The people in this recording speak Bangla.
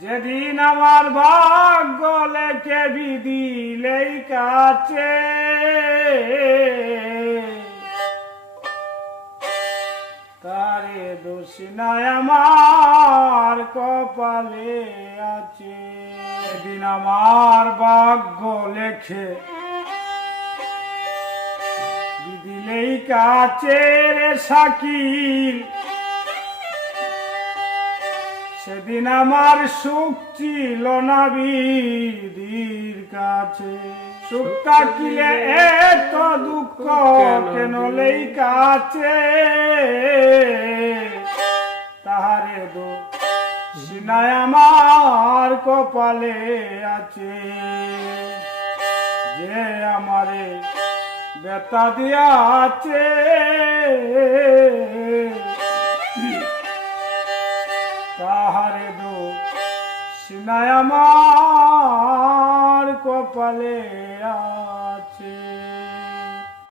যেদিন আমার ভাগ্য লেখে বিদিলেই কাছে। তারে দোষী নাই আমার কপালে আছে। যেদিন আমার ভাগ্য লেখে বিদিলেই কাছে রে শাকিল সেদিন আমার সুখ ছিল না বিধির কাছে। সুখ থাকিলে এত দুঃখ কেন লেই কাছে? তাহারে দো, সিনায় আমার কপালে আছে। যে আমারে বেতা দিয়া তাহারে দু সিনায়ামার কপালে আছে।